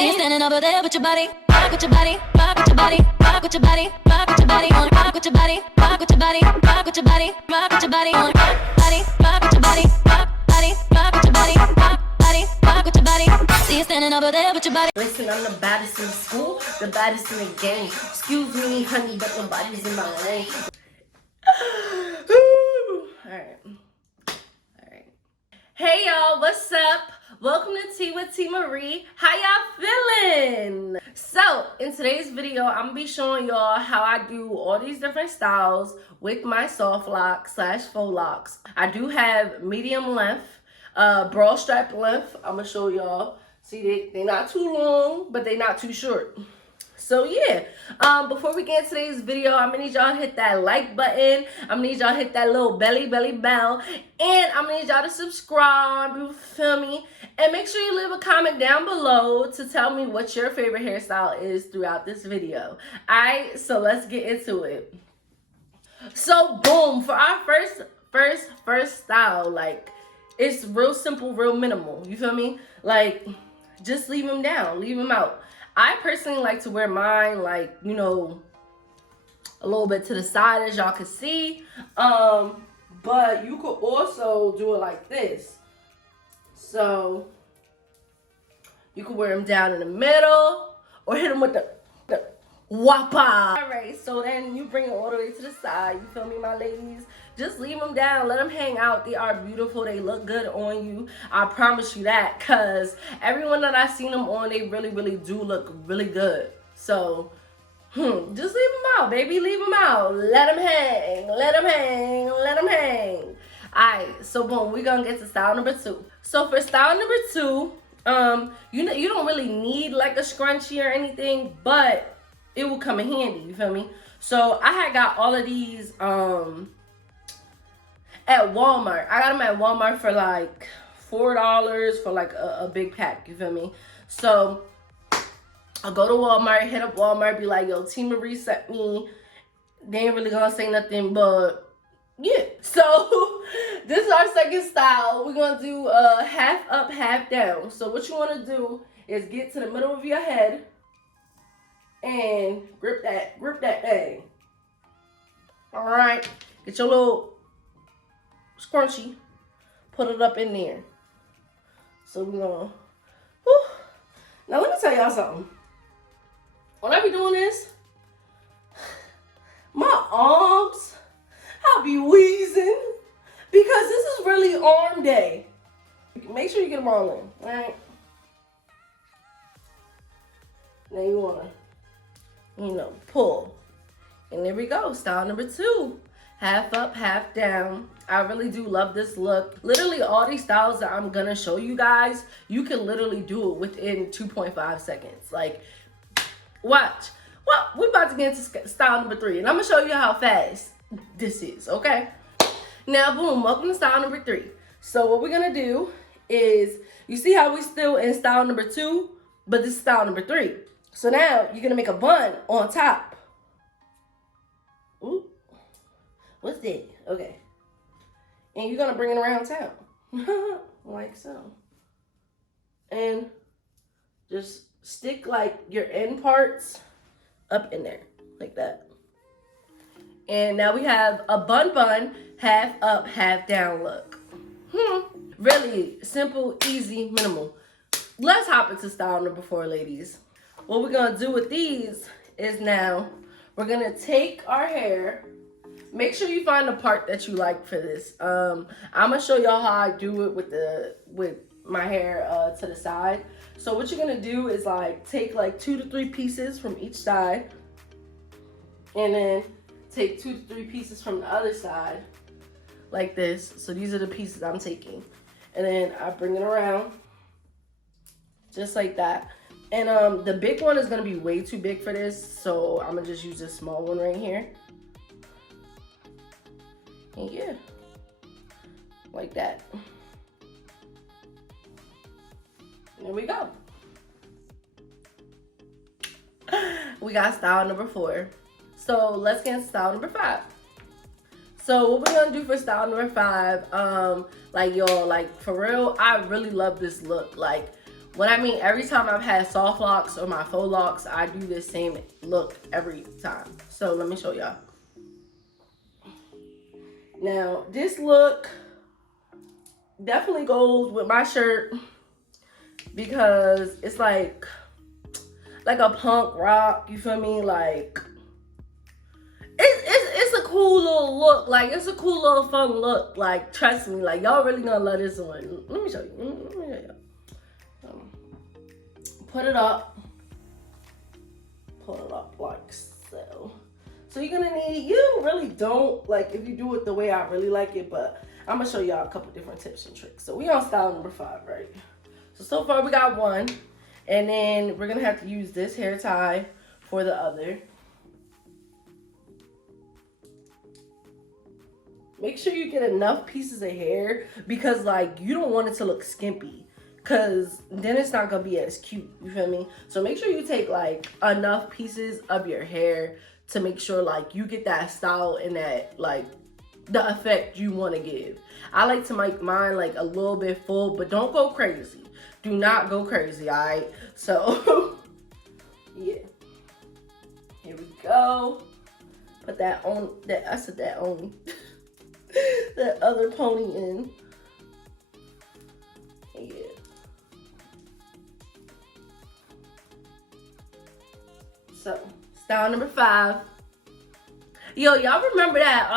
See you standing over there with your body, rock with your body, rock with your body, rock with your body, rock with your body, on rock with your body, rock with your body, rock with your body, rock with your body, on body, rock with your body, rock body, rock with your body, rock body, rock with your body. See you standing over there with your body. Listen, I'm the baddest in the school, the baddest in the game. Excuse me, honey, but nobody's in my lane. Alright. Hey y'all, what's up? Welcome to Tea with T Marie. How y'all feeling? So, in today's video, I'm gonna be showing y'all how I do all these different styles with my Softlocs / Fauxlocs. I do have medium length, broad strap length. I'm gonna show y'all. See, they're not too long, but they're not too short. So yeah, before we get into today's video, I'm gonna need y'all to hit that like button. I'm gonna need y'all to hit that little belly bell. And I'm gonna need y'all to subscribe, you feel me? And make sure you leave a comment down below to tell me what your favorite hairstyle is throughout this video. Alright, so let's get into it. So boom, for our first style, like, it's real simple, real minimal, you feel me? Like, just leave them down, leave them out. I personally like to wear mine, like, you know, a little bit to the side, as y'all can see. But you could also do it like this. So you could wear them down in the middle or hit them with the whoppa. All right, so then you bring it all the way to the side. You feel me, my ladies? Just leave them down. Let them hang out. They are beautiful. They look good on you. I promise you that, because everyone that I've seen them on, they really do look really good. So, just leave them out, baby. Leave them out. Let them hang. Let them hang. Let them hang. Alright, so boom, we're going to get to style number 2. So for style number 2, you don't really need like a scrunchie or anything, but it will come in handy, you feel me? So I had got all of these at Walmart. I got them at Walmart for like $4 for like a big pack, you feel me? So I'll go to Walmart, hit up Walmart, be like, yo, T Marie sent me. They ain't really gonna say nothing, but yeah. So this is our second style. We're gonna do half up, half down. So what you wanna do is get to the middle of your head and grip that thing. All right, get your little scrunchie, put it up in there. So we're gonna, whew. Now let me tell y'all something. When I be doing this, my arms, I'll be wheezing because this is really arm day. Make sure you get them all in, all right? Now you wanna, you know, pull. And there we go, style number 2. Half up, half down. I really do love this look. Literally all these styles that I'm gonna show you guys, you can literally do it within 2.5 seconds. Like, watch. Well, we're about to get into style number 3, and I'm gonna show you how fast this is, okay? Now, boom, welcome to style number 3. So what we're gonna do is, you see how we still in style number 2, but this is style number 3. So now you're gonna make a bun on top. Ooh, what's that? Okay. And you're gonna bring it around town. Like so. And just stick like your end parts up in there, like that. And now we have a bun, half up, half down look. Really simple, easy, minimal. Let's hop into style number 4, ladies. What we're gonna do with these is now we're gonna take our hair. Make sure you find the part that you like for this. I'm gonna show y'all how I do it with my hair to the side. So what you're gonna do is like take like 2 to 3 pieces from each side, and then take 2 to 3 pieces from the other side, like this. So these are the pieces I'm taking, and then I bring it around just like that. And the big one is gonna be way too big for this, so I'm gonna just use this small one right here. And yeah, like that. And there we go. We got style number 4. So let's get into style number 5. So what we're gonna do for style number 5, like y'all, like for real, I really love this look. Like When I mean every time I've had Softlocs or my Fauxlocs, I do the same look every time. So let me show y'all. Now, this look definitely goes with my shirt because it's like a punk rock, you feel me? Like, it's a cool little look. Like, it's a cool little fun look. Like, trust me, like, y'all really gonna love this one. Let me show you. Let me show you. Put it up. Pull it up like so. So you're gonna need, you really don't, like, if you do it the way I really like it, but I'm gonna show y'all a couple different tips and tricks. So we on style number 5, right? So far we got one, and then we're gonna have to use this hair tie for the other. Make sure you get enough pieces of hair because, like, you don't want it to look skimpy, because then it's not gonna be as cute, you feel me? So make sure you take, like, enough pieces of your hair to make sure, like, you get that style and that, like, the effect you want to give. I like to make mine, like, a little bit full, but don't go crazy. Do not go crazy, all right? So, yeah. Here we go. Put that on, I said that on, that other pony in. Yeah. So, style number 5. Yo, y'all remember that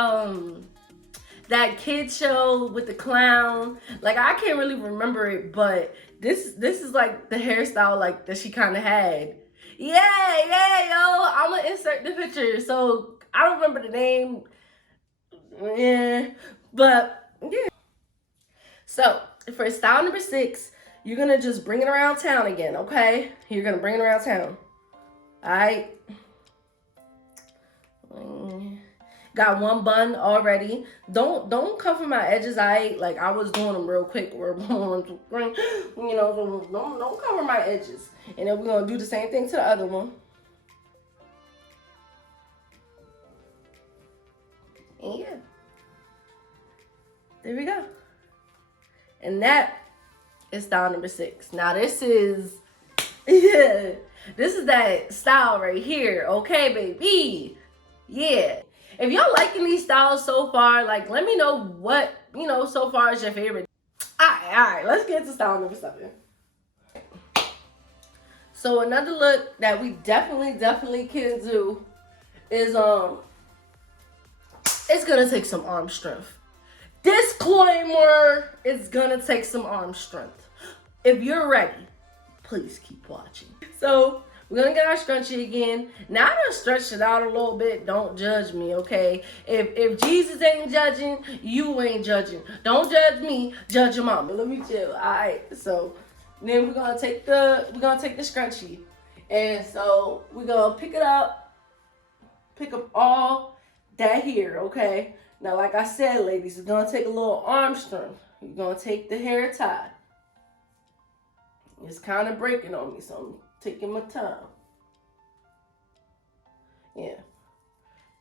kid show with the clown? Like, I can't really remember it, but this is like the hairstyle, like, that she kind of had. Yeah, yo, I'm gonna insert the picture. So I don't remember the name. Yeah, but yeah. So for style number 6, you're gonna just bring it around town again, okay? You're gonna bring it around town. All right. Got one bun already. Don't cover my edges. Like, I was doing them real quick. We're going, you know, so don't cover my edges. And then we're gonna do the same thing to the other one. And yeah, there we go. And that is style number 6. Now this is, yeah, this is that style right here. Okay, baby. Yeah. If y'all liking these styles so far, like, let me know what, you know, so far is your favorite. All right, let's get to style number 7. So another look that we definitely can do is, it's gonna take some arm strength. Disclaimer, it's gonna take some arm strength. If you're ready, please keep watching. So, we're gonna get our scrunchie again. Now I done stretched it out a little bit. Don't judge me, okay? If Jesus ain't judging, you ain't judging. Don't judge me, judge your mama. Let me chill. Alright. So then we're gonna take the scrunchie. And so we're gonna pick up all that here, okay? Now, like I said, ladies, it's gonna take a little arm strength. You're gonna take the hair tie. It's kind of breaking on me, so I'm taking my time. Yeah.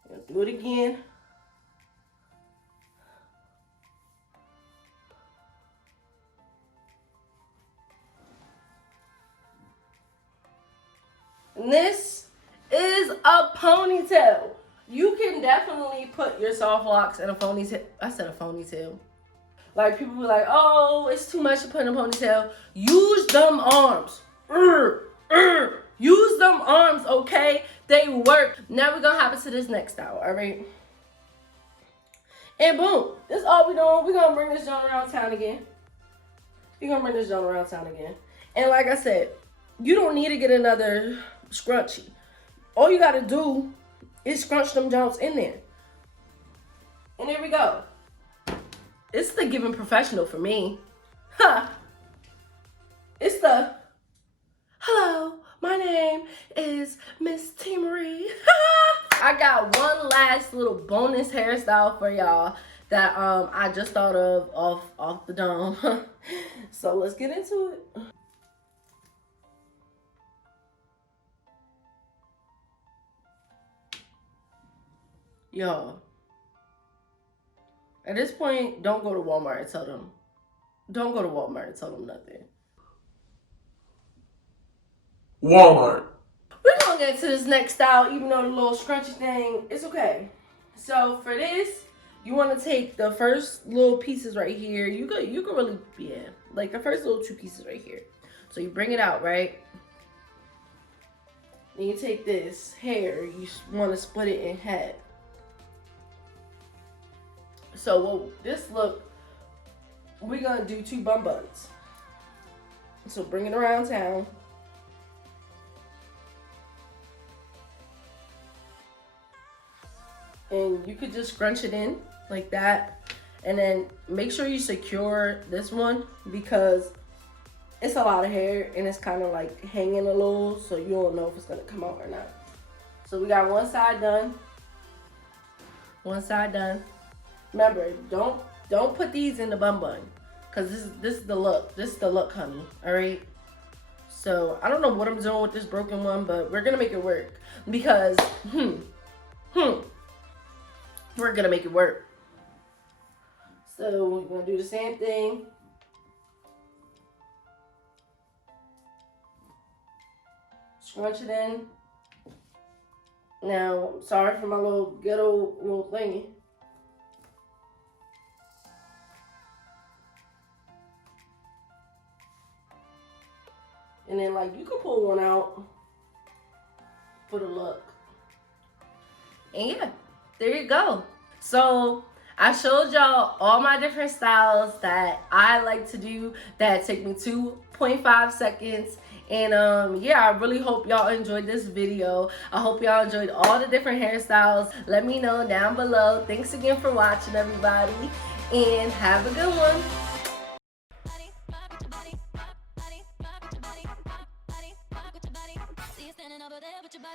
Gonna do it again. And this is a ponytail. You can definitely put your Softlocs in a ponytail. I said a ponytail. Like, people be like, oh, it's too much to put in a ponytail. Use them arms. Use them arms, okay? They work. Now we're gonna hop into this next style, all right? And boom, that's all we're doing. We're gonna bring this joint around town again. And like I said, you don't need to get another scrunchie. All you gotta do is scrunch them joints in there. And there we go. It's the giving professional for me. Huh. It's the, hello, my name is Miss T. Marie. I got one last little bonus hairstyle for y'all that I just thought of off the dome. So let's get into it. Y'all, at this point, don't go to Walmart and tell them. Don't go to Walmart and tell them nothing. Walmart. We're gonna get to this next style, even though the little scrunchy thing is okay. So for this, you want to take the first little pieces right here. You could really, yeah, like the first little 2 pieces right here. So you bring it out, right? Then you take this hair. You want to split it in half. So this look, we're gonna do 2 buns. So bring it around town. And you could just scrunch it in like that. And then make sure you secure this one because it's a lot of hair and it's kind of like hanging a little, so you don't know if it's gonna come out or not. So we got one side done. One side done. Remember, don't put these in the bun, cause this is the look. This is the look, honey. All right. So I don't know what I'm doing with this broken one, but we're gonna make it work because we're gonna make it work. So we're gonna do the same thing. Scrunch it in. Now, sorry for my little ghetto little thingy. And then like you can pull one out for the look. And yeah, there you go. So I showed y'all all my different styles that I like to do that take me 2.5 seconds. And yeah, I really hope y'all enjoyed this video. I hope y'all enjoyed all the different hairstyles. Let me know down below. Thanks again for watching, everybody, and have a good one. See you standing over there with your body.